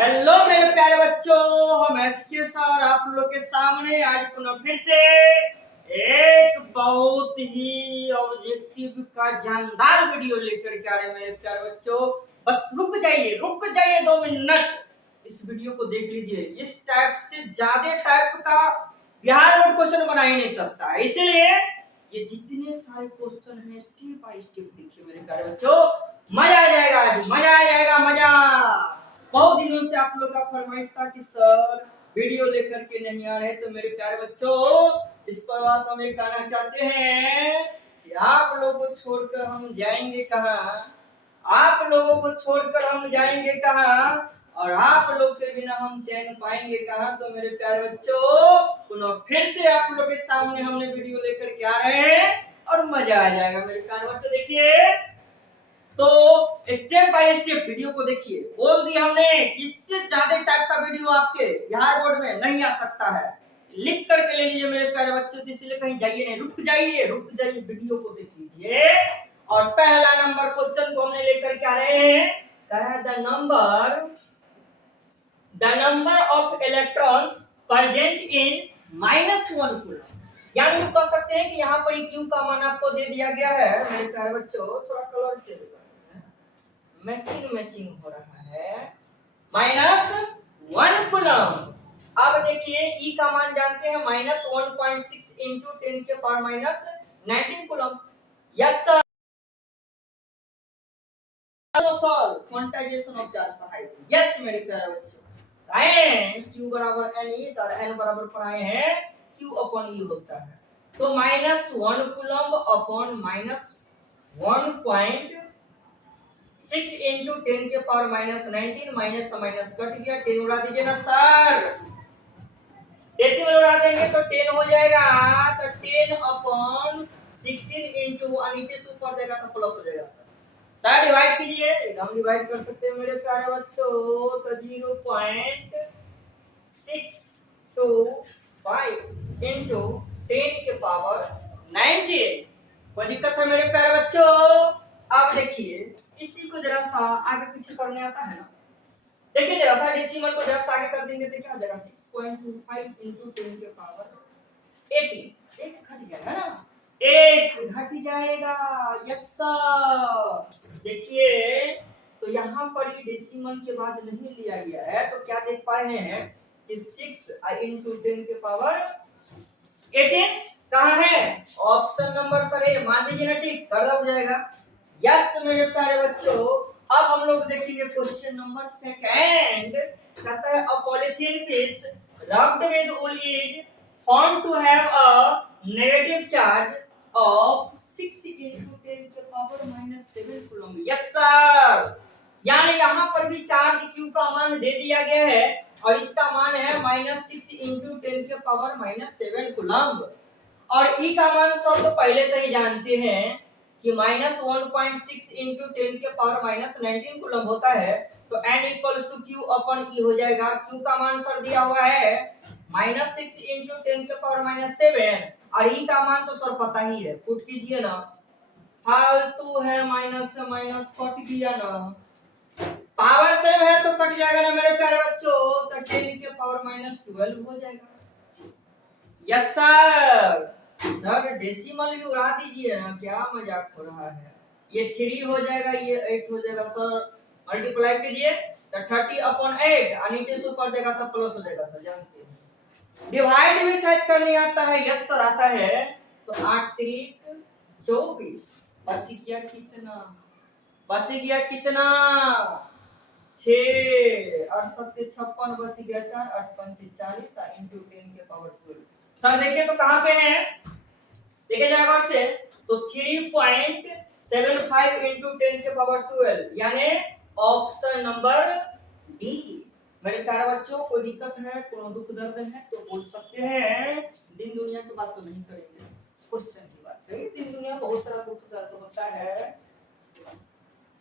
Hello मेरे प्यारे बच्चों, हम एसके सर आप लोग के सामने आज पुनः फिर से एक बहुत ही ऑब्जेक्टिव का जानदार वीडियो लेकर के आ रहे हैं मेरे प्यारे बच्चों। बस रुक जाइए 2 मिनट, इस वीडियो को देख लीजिए। इस टाइप से ज्यादा टाइप का बिहार बोर्ड क्वेश्चन बना ही नहीं सकता, इसलिए ये जितने सारे क्वेश्चन हैं स्टेप बाय स्टेप देखिए मेरे प्यारे बच्चों। मजा आ जाएगा, आज मजा आ जाएगा, मजा। बहुत दिनों से आप लोग का फरमाइश था कि सर वीडियो लेकर के नहीं आ रहे, तो मेरे प्यारे बच्चों इस पर बात हम ये कहना चाहते हैं कि आप लोगों को छोड़कर हम जाएंगे कहाँ, आप लोगों को छोड़कर हम जाएंगे कहाँ, और आप लोग के बिना हम चैन पाएंगे कहाँ। तो मेरे प्यारे बच्चों पुनः फिर से आप लोग के सामने हमने वीडियो लेकर के आ रहे हैं और मजा आ जाएगा मेरे प्यारे बच्चों। देखिए तो स्टेप बाय स्टेप वीडियो को देखिए। बोल दिया हमने इससे ज्यादा टाइप का वीडियो आपके बिहार बोर्ड में नहीं आ सकता है। लिख करके ले लीजिए मेरे प्यारे बच्चों, इसलिए कहीं जाइए नहीं, रुक जाइए वीडियो को देख लीजिए। और पहला नंबर क्वेश्चन को हमने लेकर के आ रहे हैं, कहा the number of electrons present in -1 coulomb. यानी हम कह सकते हैं कि यहाँ पर क्यू का मान आपको दे दिया गया है मेरे प्यारे बच्चों। थोड़ा कलर चेंज मैचिंग हो रहा है, -1 कूलम। अब देखिए ई का मान जानते हैं -1.6 इंटू 10 के power -19 coulomb. Yes sir, quantization of charge पढ़ाई थी। यस मेरे प्यारे बच्चों, Q बराबर n ई और n बराबर पढ़ाए हैं Q अपॉन E होता है। तो -1 कूलम अपॉन -1.6 इंटू 10 के पावर -19 माइनस माइनस कट गया, 10 उड़ा दीजिए ना सर, डेसिमल उड़ा देंगे तो 10 हो जाएगा। तो 10 अपॉन 16 इंटू नीचे से ऊपर देगा तो प्लस हो जाएगा सर। सर डिवाइड कीजिए, हम डिवाइड कर सकते हैं मेरे प्यारे बच्चों। तो 0.625 इंटू 10 के पावर 19। कोई दिक्कत है मेरे प्यारे बच्चों? आप देखिए इसी को जरा सा आगे पीछे करने आता है ना, देखिए जरा सा डेसिमल को जरा सा आगे कर देंगे तो क्या हो जाएगा 6.25 इंटू 10 के पावर 18। एक घट जाएगा ना, एक घट जाएगा। Yes sir. देखिए तो यहाँ पर ही डेसिमल के बाद नहीं लिया गया है, तो क्या देख पा रहे हैं कि 6 इंटू 10 के पावर 18 कहाँ है? ऑप्शन नंबर सर ए, मान लीजिए ना, ठीक कर हो जाएगा। यस मेरे प्यारे बच्चों, अब हम लोग देखेंगे क्वेश्चन नंबर सेकंड। कहता है a polythene piece rubbed with wool is found to have a negative charge of 6 into 10 के पावर -7 कूलम। यस सर, यानी यहाँ पर भी चार्ज Q का मान दे दिया गया है और इसका मान है -6 into 10 के पावर -7 कूलम। और E का मान सब तो पहले से ही जानते हैं कि -1.6 इंटू 10 के पावर -19 कूलम होता है। तो n equals to Q upon E हो जाएगा। Q का मान सर दिया हुआ है -6 इंटू 10 के पावर -7 और E का मान तो सर पता ही है, पुट कीजिए ना। फालतू है, माइनस से माइनस कट गया ना, पावर सेम है तो कट जाएगा ना मेरे प्यारे बच्चों। तो 10 के पावर -12 हो जाएगा। Yes sir. सर डेसिमल भी उड़ा दीजिए ना, क्या मजाक हो रहा है। ये 3 हो जाएगा, ये 8 हो जाएगा सर। मल्टीप्लाई कीजिए तो 30 अपॉन 8 और नीचे से ऊपर देगा तो प्लस हो जाएगा सर, जानते हैं। डिवाइड भी शायद करने आता है। यस सर आता है। तो 8 3 24 बच गया कितना? 6 और 7 56 बच गया 4 8 5 40 इंटू 10 के पावर 12। सर देखिए तो कहां पे है, देखिए जरा गौर से। तो 3.75 इंटू 10 के पावर 12 यानी ऑप्शन नंबर डी। मेरे प्यारे बच्चों कोई दिक्कत है, कोई दुख दर्द है तो बोल सकते हैं। दिन दुनिया की बात तो नहीं करेंगे, क्वेश्चन की बात करेंगे। दिन दुनिया में बहुत सारा दुख दर्द होता है,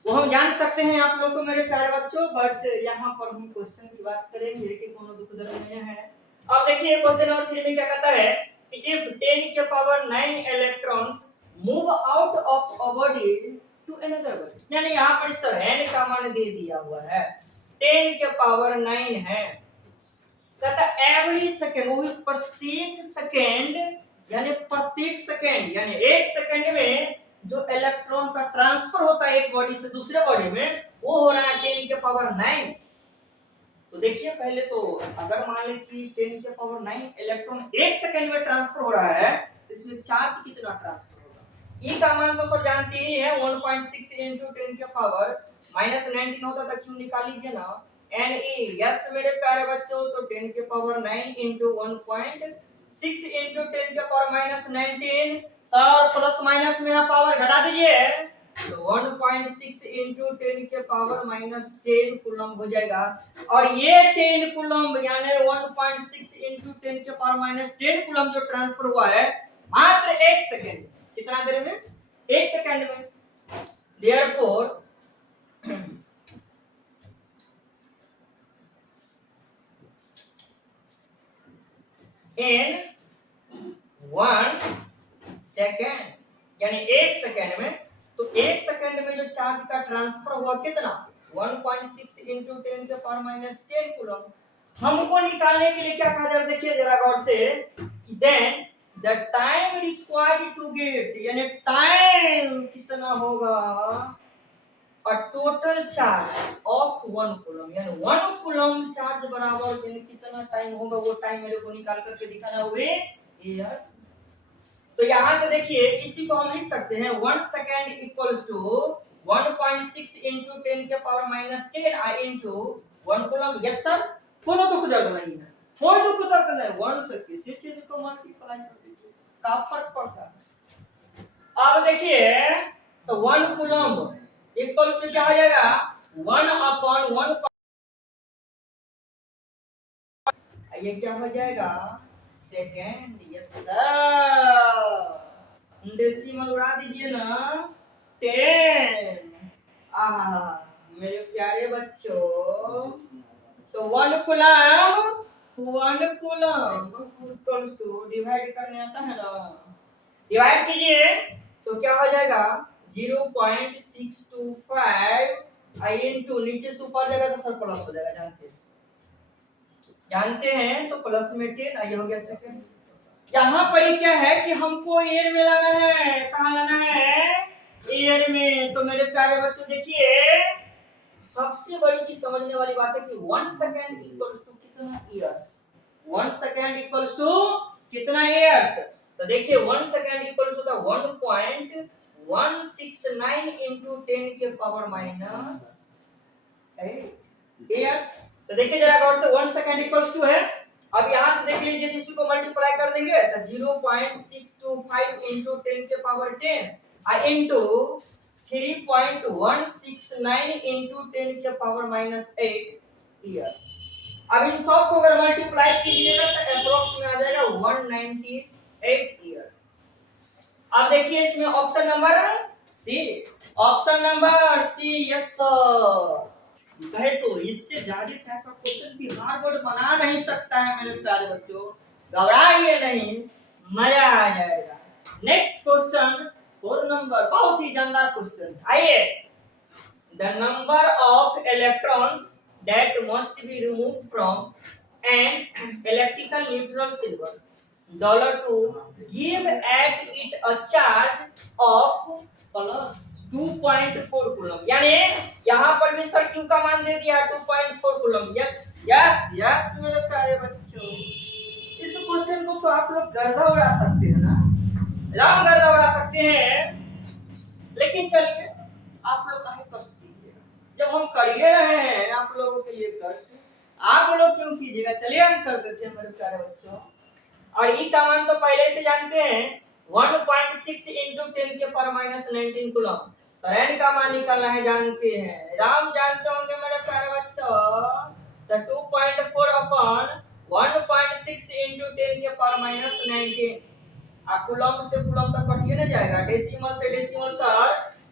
वो हम जान सकते हैं आप लोग को मेरे प्यारे बच्चों। बट यहाँ पर हम क्वेश्चन की बात करेंगे कि कौन दुख दर्द नहीं है। अब देखिए क्वेश्चन नंबर 3 में क्या कहता है कि if 10 के power 9 electrons move out of a body to another body, यानी यहाँ पर सर n का मान दे दिया हुआ है। 10 के पावर 9 है। कहता एवरी सेकेंड, वो भी प्रत्येक सेकेंड, यानी एक सेकेंड में जो इलेक्ट्रॉन का ट्रांसफर होता है एक बॉडी से दूसरे बॉडी में, वो हो रहा है 10 के पावर 9। तो देखिए पहले तो अगर मान ले कि 10 के पावर 9 इलेक्ट्रॉन एक सेकंड में ट्रांसफर हो रहा है, तो इसमें चार्ज कितना ट्रांसफर होगा? ई का मान तो सब जानते ही है, 1.6 into 10 के पावर -19 होता था, क्यों निकाल लीजिए ना, एन ई। यस मेरे प्यारे बच्चों, तो 10 के पावर 9 into 1.6 into 10 के पावर -19, सर प्लस माइनस में आप पावर घटा दीजिए, तो 1.6 into 10 के पावर -10 कूलम्ब हो जाएगा। और ये 10 कूलम्ब यानी 1.6 into 10 के पावर -10 कूलम्ब जो ट्रांसफर हुआ है मात्र एक सेकेंड, कितना देर में? एक सेकेंड में। Therefore in 1 सेकेंड, यानी एक सेकेंड में, तो एक सेकंड में जो चार्ज का ट्रांसफर हुआ कितना? 1.6 into 10 के पावर -10 कूलम्ब। हमको निकालने के लिए क्या कहा जा रहा है, देखिए जरा गौर से, then the time required to get, यानी टाइम कितना होगा, a total charge of 1 coulomb, यानी 1 कूलम्ब चार्ज बराबर यानी कितना टाइम होगा, वो टाइम मेरे को निकाल करके दिखाना हुए यस। तो यहां से देखिए इसी को हम लिख सकते हैं 1 सेकेंड इक्वल्स टू 1.6 into 10 के पावर -10 आई into 1 कूलम्ब। यस सर, कोई दुख दर्द नहीं है, कोई दुख दर्द नहीं, 1 से किसी चीज को मल्टीप्लाई कर दीजिए, का फर्क पड़ता है। अब देखिए तो 1 कूलम्ब इक्वल्स टू क्या हो जाएगा, 1/1, ये क्या हो जाएगा, सेकेंड। यस सर, डेसिमल उड़ा दीजिए ना, 10। आहा मेरे प्यारे बच्चों, तो 1 कूलम्ब इक्वल्स टू, डिवाइड करने आता है ना, डिवाइड कीजिए तो क्या हो जाएगा 0.625 आई इनटू, नीचे से ऊपर जाएगा तो सर प्लस हो जाएगा, जानते हैं, तो प्लस में 10, ये हो गया सेकंड। यहाँ पर क्या है कि हमको एयर में लाना है, कहाँ लाना है, एयर में। तो मेरे प्यारे बच्चों देखिए सबसे बड़ी चीज समझने वाली बात है कि 1 सेकेंड इक्वल्स टू कितना ईयर्स, 1 सेकेंड इक्वल्स टू कितना ईयर्स। तो देखिए 1 सेकेंड इक्वल्स टू 1.169 into 10 के पावर -8 ईयर्स। तो देखिए जरा गौर से 1 सेकेंड इक्वल्स टू है, अब यहां से देख लीजिए इसी को मल्टीप्लाई कर देंगे तो 0.625 into 10 के पावर 10 into 3.169 into 10 के पावर -8 ईयर्स। अब इन सब को अगर मल्टीप्लाई कीजिएगा तो अप्रोक्स में आ जाएगा 198 ईयर्स। अब देखिए इसमें option number C, option number C, yes sir. कहे तो इससे ज्यादा टाइप का क्वेश्चन भी हार्ड बोर्ड बना नहीं सकता है मेरे प्यारे बच्चों, घबराइए नहीं, मजा आ जाएगा। नेक्स्ट क्वेश्चन 4 नंबर, बहुत ही जानदार क्वेश्चन, आइए। The number of electrons that must be removed from an electrical neutral silver $2 give at it a charge of plus 2.4 coulomb, यानी यहाँ पर भी सर क्यू का मान दे दिया 2.4 कूलम। यस यस यस मेरे प्यारे बच्चों, इस क्वेश्चन को तो आप लोग गर्दा उड़ा सकते हैं ना, राम गर्दा उड़ा सकते हैं, लेकिन चलिए आप लोग काहे कष्ट कीजिएगा, जब हम कर ही रहे हैं आप लोगों के लिए कष्ट, आप लोग क्यों कीजिएगा, चलिए हम कर देते हैं मेरे प्यारे बच्चों। और ई का मान तो पहले से जानते हैं 1.6 into 10 के पावर -19 कूलम। सर एन का मान निकालना है, जानते हैं, राम जानते होंगे मेरे प्यारे बच्चों, तो 2.4 अपॉन 1.6 into 10 के पावर -19, आप कूलम से कूलम तक कटिए ना जाएगा, डेसिमल से डेसिमल सर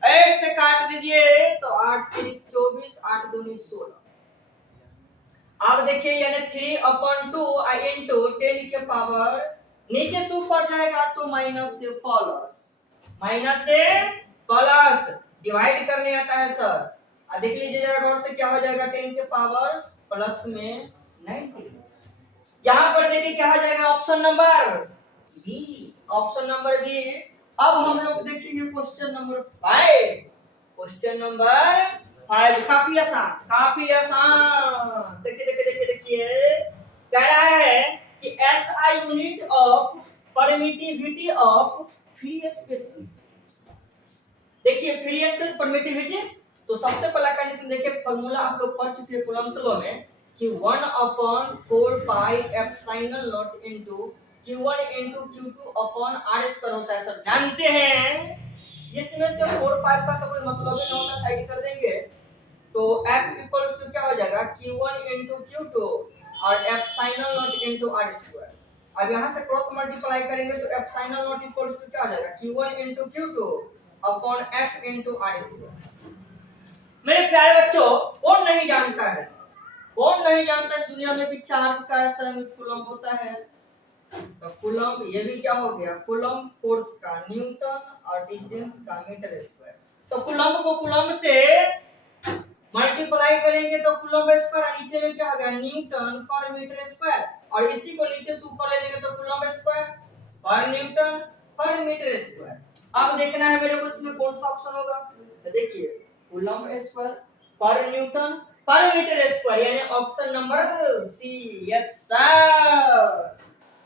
8 से काट दीजिए तो 8 3 24, 8 2 16। अब देखिए यानी 3/2 आई इनटू 10 के पावर, नीचे से ऊपर जाएगा तो माइनस से प्लस, माइनस से प्लस, डिवाइड करने आता है सर, देख लीजिए जरा गौर से, क्या हो जाएगा 10 के पावर प्लस में 90। यहाँ पर देखिए क्या हो जाएगा option number B, option number B. अब हम लोग देखेंगे क्वेश्चन नंबर 5। क्वेश्चन नंबर 5 काफी आसान, काफी आसान। देखिए देखिए देखिए देखिए, कह रहा है कि SI unit of permittivity of free space. देखिए फ्री स्पेस परमिटिविटी, तो सबसे पहला कंडीशन देखिए, फार्मूला आप लोग पढ़ चुके हैं कूलम्ब्स लॉ में कि 1/4 pi epsilon not into q1 into q2 upon r² होता है, सब जानते हैं। इसमें से 4 5 का तो कोई मतलब ही नहीं होता, साइड कर देंगे तो f इक्वल्स टू क्या हो जाएगा q1 इनटू q2 और एप्सिलॉन नॉट इनटू r²। अब यहां से क्रॉस मल्टीप्लाई करेंगे तो एप्सिलॉन नॉट इक्वल्स टू क्या हो जाएगा q1 into q2 upon f into r²। मेरे प्यारे बच्चों, कौन नहीं जानता है, कौन नहीं जानता इस दुनिया में कि चार्ज का ऐसा कूलम्ब होता है। तो कूलम्ब ये भी क्या हो गया, कूलम्ब फोर्स का न्यूटन और डिस्टेंस का मीटर स्क्वायर। तो कूलम्ब को कूलम्ब से मल्टीप्लाई करेंगे तो कूलम्ब स्क्वायर, नीचे में क्या हो गया न्यूटन पर मीटर स्क्वायर, और इसी को नीचे से ऊपर ले जाएंगे तो coulomb square per newton per metre square. अब देखना है मेरे को इसमें कौन सा ऑप्शन होगा। तो देखिए coulomb square per newton per metre square, यानी option number C. Yes sir.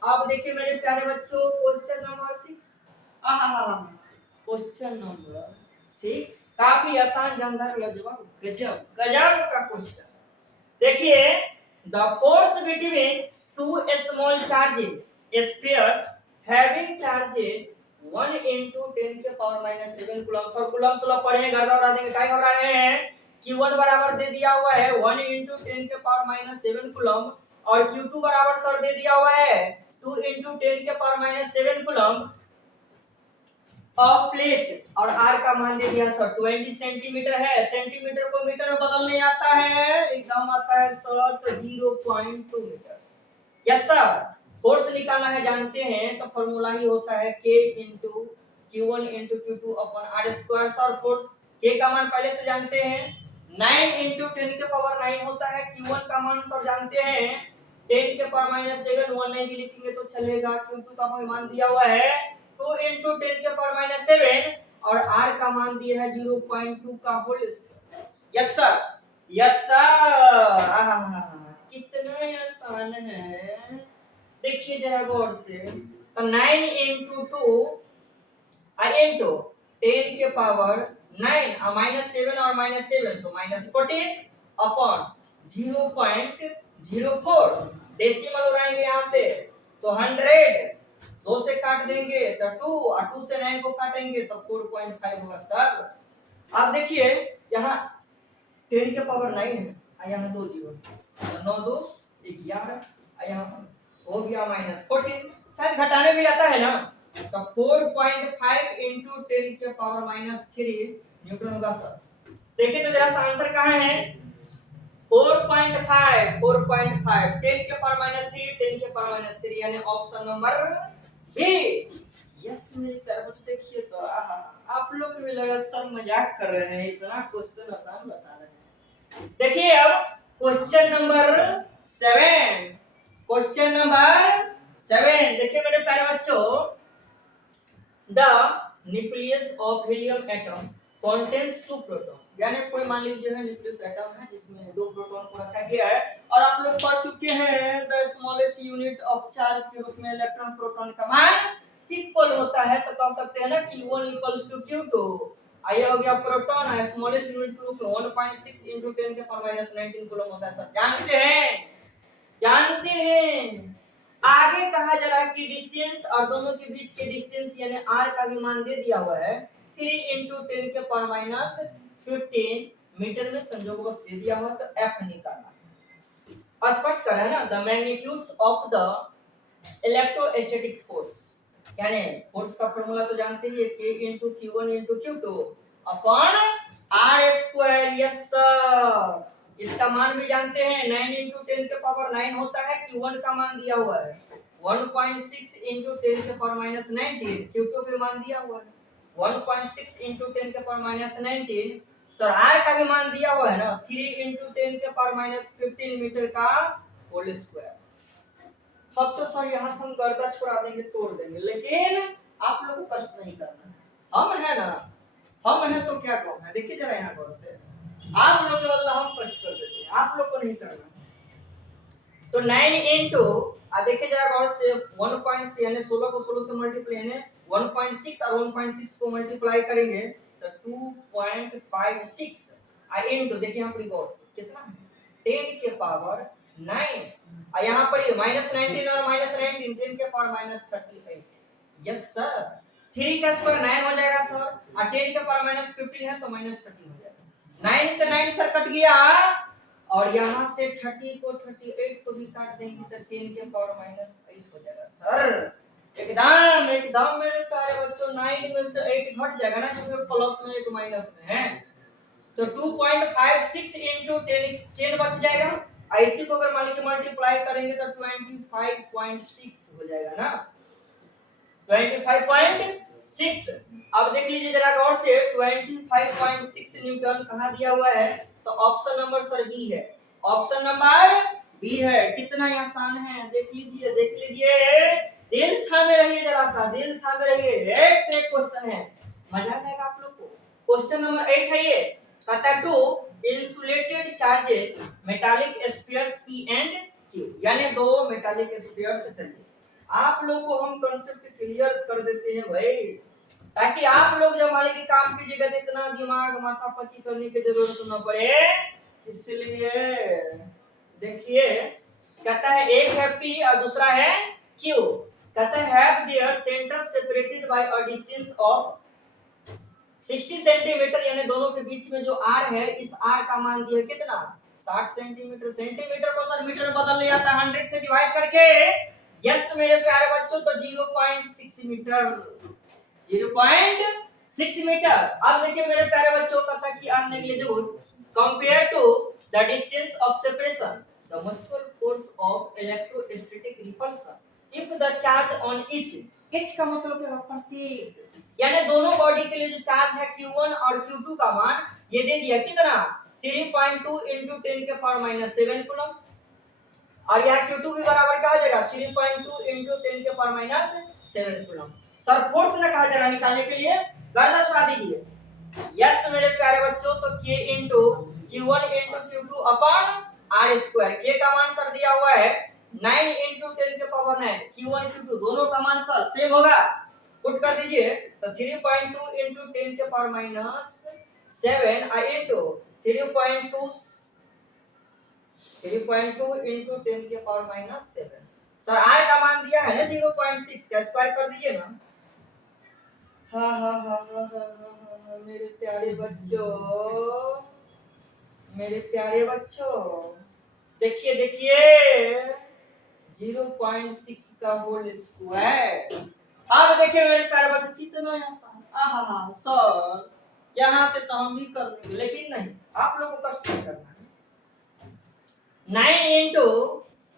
अब देखिए मेरे प्यारे बच्चों क्वेश्चन नंबर 6। क्वेश्चन नंबर 6 काफी आसान, जानदार, लाजवाब, गजब गजब का क्वेश्चन। देखिए the force between two small charging spheres having charges 1 into 10 के पावर -7 कूलम्ब। और कूलम्ब लॉ पढ़े हैं, गर्दा उड़ा देंगे, काहे घबरा रहे हैं। q1 बराबर दे दिया हुआ है 1 into 10 के पावर -7 कूलम्ब, और q2 बराबर सर दे दिया हुआ है 2 into 10 के पावर -7 कूलम्ब ऑफ प्लेस्ड, और r का मान दे दिया सर 20 सेंटीमीटर है। सेंटीमीटर को मीटर में बदलने आता है, एकदम आता है सर, तो 0.2 मीटर। Yes sir. फोर्स निकालना है जानते हैं, तो फार्मूला ही होता है k into q1 into q2 upon r²। Sir force k का मान पहले से जानते हैं, 9 into 10 के पावर 9 होता है। q1 का मान सब जानते हैं 10 के पावर -7, 1 नहीं भी लिखेंगे तो चलेगा। q2 का मान दिया हुआ है 2 into 10 के पावर -7, और r का मान दिया है 0.2 का whole square. Yes sir, yes sir. कितना आसान है, देखिए जरा गौर से। तो 9 into 2 into 10 के पावर 9 -7 और -7 तो -14 अपॉन 0.04, डेसिमल उड़ाएंगे यहाँ से तो 100, 2 से काट देंगे तो 2, और 2 से 9 को काटेंगे तो 4.5 होगा सर। आप देखिए यहाँ 10 के पावर 9 है, यहाँ 2 जीरो, 9 2 11, यहाँ हो गया -14, शायद घटाने भी आता है ना, तो 4.5 into 10 के पावर -3 न्यूटन होगा सर। देखिए तो जरा सा आंसर कहाँ है, 4.5 4.5 10 के पावर -3 10 के पावर -3, यानी ऑप्शन नंबर बी। यस मेरे तरफ देखिए तो आप लोग भी लगा सब मजाक कर रहे हैं, इतना क्वेश्चन आसान बता रहे हैं। देखिए अब क्वेश्चन नंबर 7, क्वेश्चन नंबर 7 देखिए मेरे प्यारे बच्चों, the nucleus of helium atom contains 2 proton, यानी कोई मान लीजिए है न्यूक्लियस एटम है जिसमें 2 प्रोटॉन को रखा गया है, और आप लोग पढ़ चुके हैं the smallest unit of charge के रूप में इलेक्ट्रॉन प्रोटॉन का मान इक्वल होता है, तो कह सकते हैं ना q1 = q2। आइए हो गया प्रोटॉन है स्मॉलेस्ट यूनिट के रूप में 1.6 into 10 के पावर -19 कूलम होता है, सब जानते हैं, जानते हैं। आगे कहा जा रहा है कि डिस्टेंस और दोनों के बीच के डिस्टेंस यानी r का भी मान दे दिया हुआ है 3 into 10 के पावर -15 मीटर में संयोगवश दे दिया हुआ, तो f निकालना है। स्पष्ट कर है ना, the magnitudes of the electrostatic force, यानी फोर्स का फार्मूला तो जानते ही है k into q1 into q2 upon r²। Yes sir. इसका मान भी जानते हैं 9 into 10 के पावर 9 होता है, q1 का मान दिया हुआ है 1.6 into 10 के पावर -19, q2 का मान दिया हुआ है 1.6 into 10 के पावर -19 सर आर का भी मान दिया हुआ है ना 3 इंटू 10 के पावर माइनस 15 मीटर का होल स्क्वायर। अब तो सर यहाँ से हम गर्दा छुड़ा देंगे, तोड़ देंगे, लेकिन आप लोग को कष्ट नहीं करना है। हम है ना, हम है तो क्या कहो है, देखिए जरा यहाँ गौर से, आप लोग के बदला हम कष्ट कर देते हैं, आप लोग को नहीं करना। तो 9 इंटू देखिए जरा गौर से 1.6 यानी 16 को 16 से मल्टीप्लाई यानी 1.6 और 1.6 को मल्टीप्लाई करेंगे तो 2.56 इंटू देखिए यहाँ पर गौर से कितना है 10 के पावर 9 और यहाँ पर ये -19 और -19 10 के पावर -38। यस सर 3 का स्क्वायर 9 हो जाएगा सर और 10 के पावर -15 है तो -30 हो जाएगा। 9 से 9 सर कट गया और यहाँ से 30 को 38 को भी काट देंगे तो 10 के पावर -8 हो जाएगा सर। एकदम एकदम मेरे प्यारे बच्चों 9 में से 8 घट जाएगा ना क्योंकि प्लस में एक माइनस में है तो 2.56 इंटू 10 बच जाएगा। इसी को अगर मान लीजिए मल्टीप्लाई करेंगे तो 25.6 हो जाएगा ना 25.6। अब देख लीजिए जरा गौर से 25.6 न्यूटन कहाँ दिया हुआ है तो ऑप्शन नंबर सर बी है, ऑप्शन नंबर बी है। कितना आसान है देख लीजिए, देख लीजिए, दिल थामे रहिए, जरा सा दिल थामे रहिए। एक से एक क्वेश्चन है, मजा आ जाएगा आप लोग को। क्वेश्चन नंबर 8 है ये, कहता है two insulated charges metallic spheres P and Q, यानी दो मेटालिक स्फीयर्स चलिए आप लोग को हम कांसेप्ट क्लियर कर देते हैं भाई, ताकि आप लोग जब वाले की काम की जगह इतना दिमाग माथा पची करने की जरूरत न पड़े। इसलिए देखिए कहता है एक है P और दूसरा है Q, कहता है have their centre separated by a distance of 60 centimetre, यानी दोनों के बीच में जो r है इस r का मान दिया कितना 60 सेंटीमीटर। सेंटीमीटर को सर मीटर में बदल लिया था 100 से डिवाइड करके। यस मेरे प्यारे बच्चों तो 0.6 मीटर, 0.6 मीटर। अब देखिए मेरे प्यारे बच्चों कहता है कि r negligible compare to the distance of separation the mutual force of electrostatic repulsion if the charge on each का मतलब क्या प्रत्येक, यानी दोनों बॉडी के लिए जो चार्ज है Q1 और Q2 का मान ये दे दिया कितना 3.2 into 10 के पावर -7 कूलम, और यहाँ Q2 भी बराबर क्या हो जाएगा 3.2 into 10 के पावर -7 कूलम। सर फोर्स ना कहा जरा निकालने के लिए गर्दा छुड़ा दीजिए। यस मेरे प्यारे बच्चों तो K into Q1 into Q2 upon R square, K का मान सर दिया हुआ है 9 into 10 के पावर 9, Q1 Q2 दोनों का मान सर सेम होगा, पुट कर दीजिए तो 3.2 into 10 के पावर -7 into 3.2 into 10 के पावर -7। सर r का मान दिया है ना 0.6 का स्क्वायर कर दीजिए ना। हाँ मेरे प्यारे बच्चों, मेरे प्यारे बच्चों देखिए देखिए 0.6 का होल स्क्वायर। अब देखिए मेरे प्यारे बच्चों कितना आसान। सर यहाँ से तो हम भी कर लेंगे लेकिन नहीं, आप लोगों को कष्ट नहीं करना है। 9 into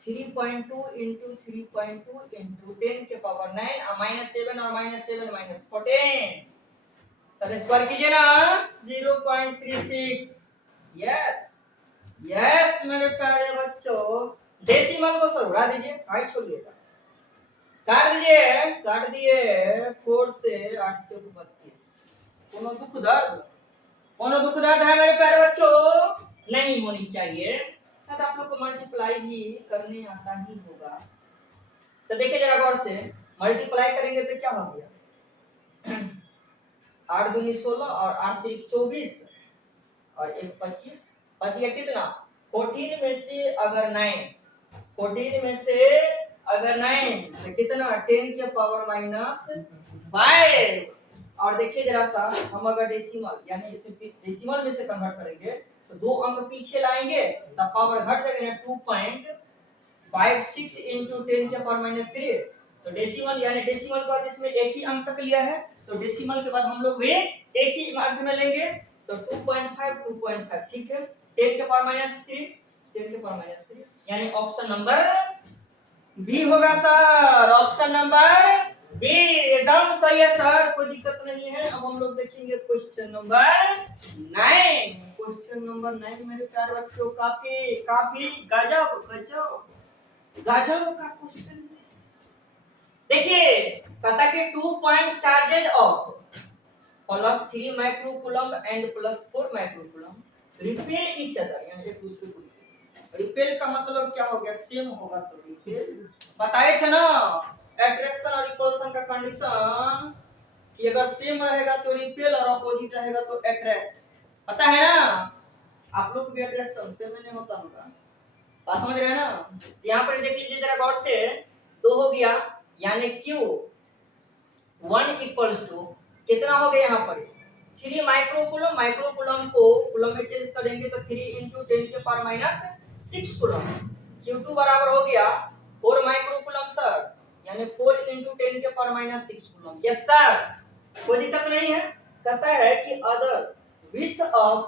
3.2 into 3.2 into 10 के पावर 9 -7 और -7 -14, सर स्क्वायर कीजिए ना 0.36। यस यस मेरे प्यारे बच्चों, डेसिमल को सर उड़ा दीजिए, आई छोड़िएगा, काट दिए 4 से 8 चौक 32। कोनो दुख दर्द है मेरे प्यारे बच्चों नहीं होनी चाहिए। शायद आप लोग को मल्टीप्लाई भी करने आता ही होगा, तो देखिए जरा गौर से मल्टीप्लाई करेंगे तो क्या हो गया 8 दूनी 16 और 8 त्रिक 24 और 1 25, बच गया कितना 14 में से अगर 9, 14 में से अगर 9 तो कितना 10 के पावर -5। और देखिए जरा सा हम अगर डेसिमल यानी इसे डेसिमल में से कन्वर्ट करेंगे तो दो अंक पीछे लाएंगे तो पावर घट जाएगा ना 2.56 into 10 के पावर -3। तो डेसिमल यानी डेसिमल के बाद इसमें एक ही अंक तक लिया है तो डेसिमल के बाद हम लोग भी एक ही अंक में लेंगे तो 2.5 ठीक है 10 के पावर -3 10 के पावर -3 यानी ऑप्शन नंबर बी होगा सर, ऑप्शन नंबर बी एकदम सही है सर, कोई दिक्कत नहीं है। अब हम लोग देखेंगे क्वेश्चन नंबर 9। क्वेश्चन नंबर 9 मेरे प्यारे बच्चों, काफी काफी गजब गजब गजब का क्वेश्चन है। देखिए कहता कि 2 point charges of +3 microcoulomb and +4 microcoulomb repel each other, यानी एक दूसरे को रिपेल का मतलब क्या हो गया, सेम होगा तो रिपेल। बताए थे ना अट्रैक्शन और रिपल्शन का कंडीशन कि अगर सेम रहेगा तो रिपेल और अपोजिट रहेगा तो अट्रैक्ट। पता है ना, आप लोग भी अट्रैक्शन सेम नहीं होता होगा, बात समझ रहे हैं ना। यहाँ पर देख लीजिए जरा गौर से, 2 हो गया यानी Q1 इक्वल्स टू कितना हो गया यहाँ पर 3 माइक्रोकूलम, माइक्रोकूलम को कूलम में चेंज करेंगे तो 3 × 10⁻⁶ कूलम। Q2 बराबर हो गया 4 माइक्रोकूलम सर, यानी 4 × 10⁻⁶ कूलम। यस सर, कोई दिक्कत नहीं है। कहता है कि other with a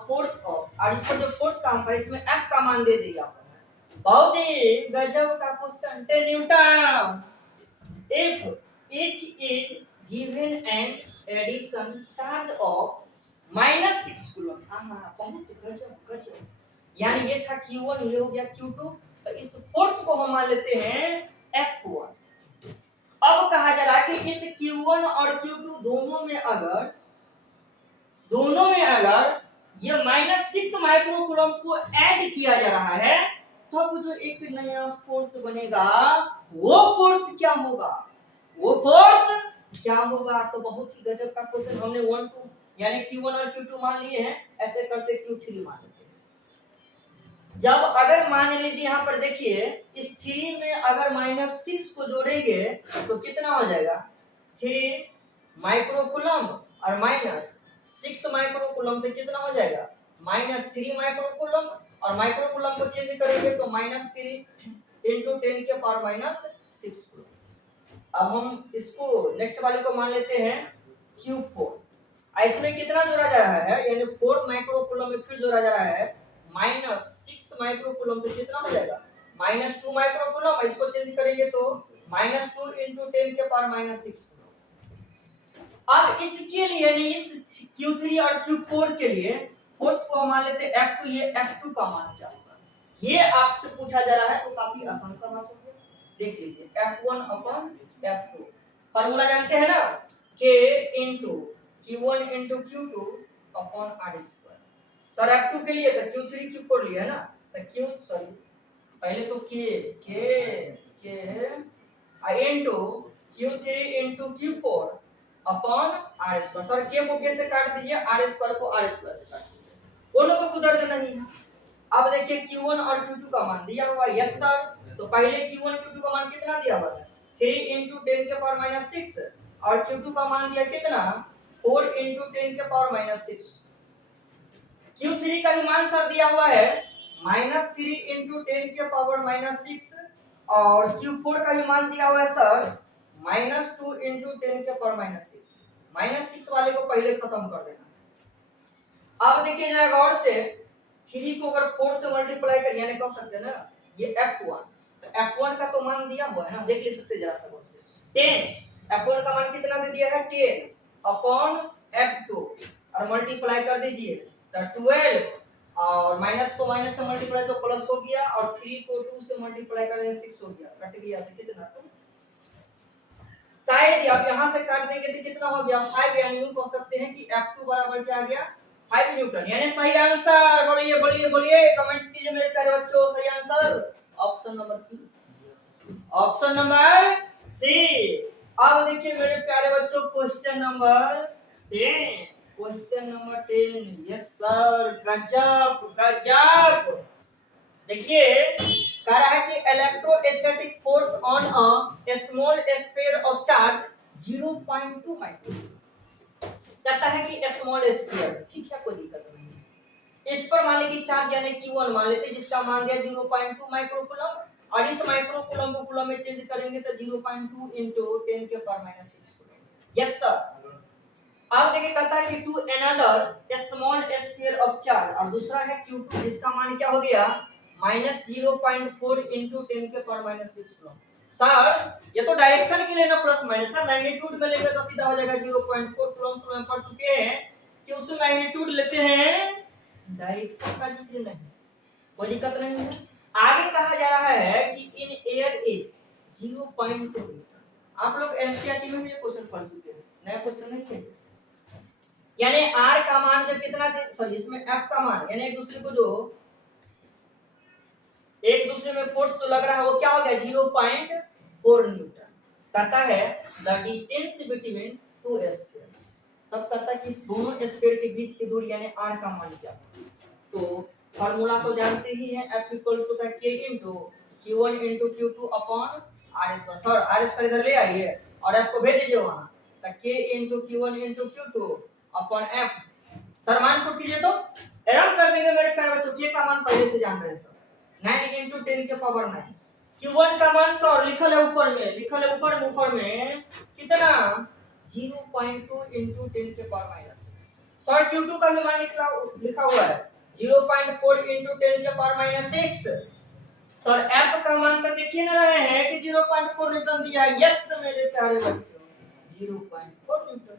force of, और इसका जो फोर्स का है इसमें F का मान दे दिया। बहुत ही गजब का question. 10 Newton if each is given an addition charge of -6 coulomb. हाँ बहुत गजब गजब, यानी ये था Q1, ये हो गया Q2, तो इस फोर्स को हम मान लेते हैं F1। अब कहा जा रहा है कि इस Q1 और Q2 दोनों में अगर ये -6 माइक्रोकूलम को ऐड किया जा रहा है तब जो एक नया फोर्स बनेगा वो फोर्स क्या होगा, तो बहुत ही गजब का क्वेश्चन। हमने 1 2 यानी Q1 और Q2 मान लिए हैं, ऐसे करते Q3 मान लेते हैं। जब अगर मान लीजिए यहाँ पर देखिए इस 3 में अगर -6 को जोड़ेंगे तो कितना हो जाएगा, 3 माइक्रोकूलम और -6 माइक्रोकूलम तो कितना हो जाएगा -3 माइक्रोकूलम, और माइक्रोकूलम को चेंज करेंगे तो -3 × 10⁻⁶ कूलम। अब हम इसको नेक्स्ट वाले को मान लेते हैं Q4। इसमें कितना जोड़ा जा रहा है, यानी 4 माइक्रोकूलम में फिर जोड़ा जा रहा है -6 माइक्रोकूलम, तो कितना हो जाएगा -2 माइक्रोकूलम। इसको चेंज करेंगे तो -2 × 10⁻⁶ कूलम। अब इसके लिए यानी इस Q3 और Q4 के लिए फोर्स को हम मान लेते हैं F2। ये F2 का मान क्या होगा, ये आपसे पूछा जा रहा है, तो काफी आसान सा बात होगा। देख लीजिए F1/F2 फार्मूला जानते हैं ना, K × Q1 × Q2 /R²। Sir F2 के लिए तो Q3 Q4 लिया है ना, तो पहले तो K × Q3 × Q4 /R²। Sir K को K से काट दीजिए, R² को R² से काट दीजिए, दोनों को कुदरत नहीं है। अब देखिए Q1 और Q2 का मान दिया हुआ है। यस सर, तो पहले Q1 Q2 का मान कितना दिया हुआ है 3 × 10⁻⁶, और Q2 का मान दिया कितना 4 × 10⁻⁶। Q3 का भी मान सर दिया हुआ है -3 × 10⁻⁶, और Q4 का भी मान दिया हुआ है सर -2 × 10⁻⁶। -6 वाले को पहले खत्म कर देना। अब देखिए जरा गौर से, 3 को अगर 4 से मल्टीप्लाई कर यानी कह सकते हैं ना ये F1, तो F1 का तो मान दिया हुआ है ना, देख ले सकते जरा सा गौर से 10। F1 का मान कितना दे दिया है 10/F2, और मल्टीप्लाई कर दीजिए तो 12, और माइनस को माइनस से मल्टीप्लाई तो प्लस हो गया, और 3 को 2 से मल्टीप्लाई कर दें 6 हो गया, कट गया तो कितना 2। शायद अब यहां से काट देंगे तो कितना हो गया 5, यानी यूं कह सकते हैं कि F2 बराबर क्या आ गया 5 न्यूटन, यानी सही आंसर। बोलिए बोलिए बोलिए, कमेंट्स कीजिए मेरे प्यारे बच्चों, सही answer option number C, option number C. अब देखिए मेरे प्यारे बच्चों question number 10, question number 10। Yes sir, गजब गजब। देखिए कह रहा है कि electrostatic force on a small sphere of charge 0.2 microcoulomb. कहता है कि स्मॉल स्फीयर, ठीक है कोई दिक्कत नहीं है। इस पर मान लीजिए चार्ज यानी Q1 मान लेते हैं, जिसका मान दिया 0.2 माइक्रोकूलम, और इस माइक्रोकूलम को कूलम में चेंज करेंगे तो 0.2 × 10⁻⁶ कूलम। Yes sir. अब देखिए कहता है कि to another small sphere of charge, और दूसरा है Q2 जिसका मान क्या हो गया -0.4 × 10⁻⁶ कूलम। सर ये तो डायरेक्शन के लिए ना प्लस माइनस है, मैग्नीट्यूड में लेंगे तो सीधा हो जाएगा 0.4 प्लस में पढ़ चुके हैं कि उसमें मैग्नीट्यूड लेते हैं, डायरेक्शन का जिक्र नहीं, कोई दिक्कत नहीं है। आगे कहा जा रहा है कि इन एयर ए 0.2 आप लोग एनसीईआरटी में भी ये क्वेश्चन पढ़ चुके हैं, नया क्वेश्चन नहीं है। यानी आर का मान जो कितना सॉरी इसमें एफ का मान यानी एक दूसरे को जो एक दूसरे में फोर्स तो लग रहा है वो क्या हो गया 0.4 न्यूटन। कहता है the distance between two sphere, तब कहता है कि इस दोनों स्फीयर के बीच की दूरी यानी आर का मान क्या। तो फार्मूला तो जानते ही हैं, F इक्वल्स होता है K into Q1 into Q2 upon R square. Sir R square इधर ले आइए और F को भेज दीजिए वहां, तो K into Q1 into Q2 upon F। Sir मान पुट कीजिए तो आराम कर देंगे मेरे प्यारे बच्चों। K का मान पहले से जान रहे हैं सर, 9 इनटू 10 के पावर 9। Q1 का मान सर लिखल है ऊपर में, लिखल है ऊपर में कितना 0.2 इनटू 10 के पावर माइनस। सर Q2 का भी मान लिखा हुआ है 0.4 into 10 के पावर माइनस 6। सर F का मान तो देखिए ना रहे हैं कि 0.4 न्यूटन दिया है। यस मेरे प्यारे बच्चों 0.4 न्यूटन।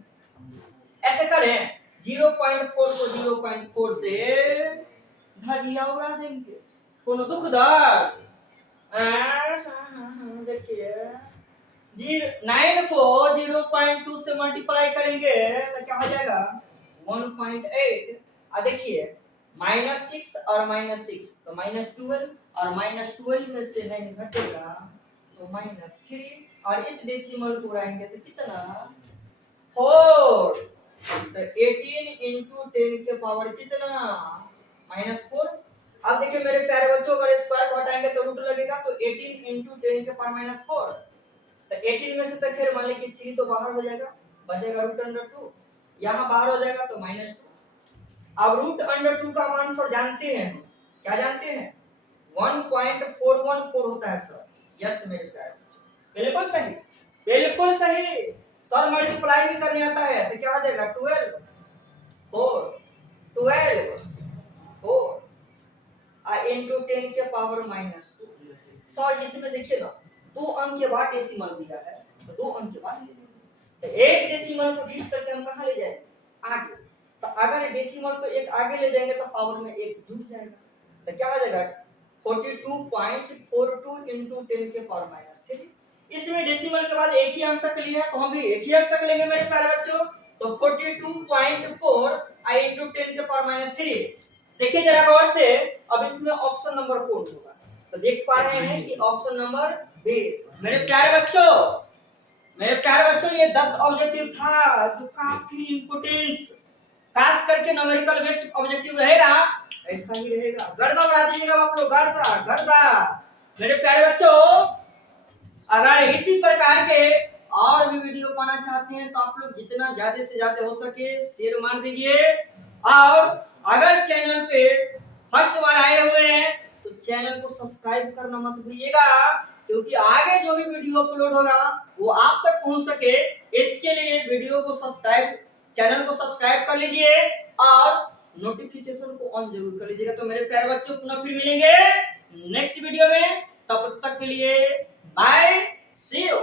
ऐसे करें 0.4 को 0.4 से धजिया उड़ा देंगे, कोनो दुख दर्द देखिए 9 को 0.2 से मल्टीप्लाई करेंगे तो क्या हो जाएगा 1.8। देखिए -6 और -6 तो -12 और -12 में से 9 घटेगा तो -3 और इस डेसिमल को उड़ाएंगे तो कितना 4। तो 18 into 10 के पावर कितना -4। अब देखिए मेरे प्यारे बच्चों अगर स्क्वायर को हटाएंगे तो रूट लगेगा, तो 18 into 10 के पावर -4। तो 18 में से तो खैर मान लीजिए 3 तो बाहर हो जाएगा, बचेगा √2, यहाँ बाहर हो जाएगा तो -2। अब √2 का मान सर जानते हैं, क्या जानते हैं 1.414 होता है सर। यस मेरे प्यारे बिल्कुल सही, बिल्कुल सही। सर मल्टीप्लाई भी करने आता है तो क्या हो जाएगा 12 4 into 10 के पावर -2। सर इसमें देखिए ना 2 अंक के बाद डेसिमल दिया है तो 2 अंक के बाद तो एक डेसिमल को खींच करके हम कहां ले जाएंगे आगे। तो अगर डेसिमल को एक आगे ले जाएंगे तो पावर में एक जुड़ जाएगा, तो क्या हो जाएगा 42.42 into 10 के पावर -3। इसमें डेसिमल के बाद एक ही अंक तक लिया है तो हम भी एक ही अंक तक लेंगे मेरे प्यारे बच्चों। तो 42.4 into 10 के पावर -3। देखिए जरा गौर से, अब इसमें ऑप्शन नंबर कौन होगा, तो देख पा रहे हैं कि ऑप्शन नंबर बी। मेरे प्यारे बच्चों ये 10 ऑब्जेक्टिव था जो काफी इंपोर्टेंस खास करके न्यूमेरिकल बेस्ड ऑब्जेक्टिव रहेगा, ऐसा ही रहेगा। गर्दा उड़ा दीजिएगा आप लोग, गर्दा। मेरे प्यारे बच्चों अगर इसी प्रकार के और भी वीडियो पाना चाहते हैं तो आप लोग जितना ज्यादा से ज्यादा हो सके शेयर मार दीजिए, और अगर चैनल पे फर्स्ट बार आए हुए हैं तो चैनल को सब्सक्राइब करना मत भूलिएगा, क्योंकि आगे जो भी वीडियो अपलोड होगा वो आप तक पहुंच सके। इसके लिए वीडियो को चैनल को सब्सक्राइब कर लीजिए और नोटिफिकेशन को ऑन जरूर कर लीजिएगा। तो मेरे प्यारे बच्चों पुनः फिर मिलेंगे नेक्स्ट वीडियो में, तब तक के लिए बाय, सी यू।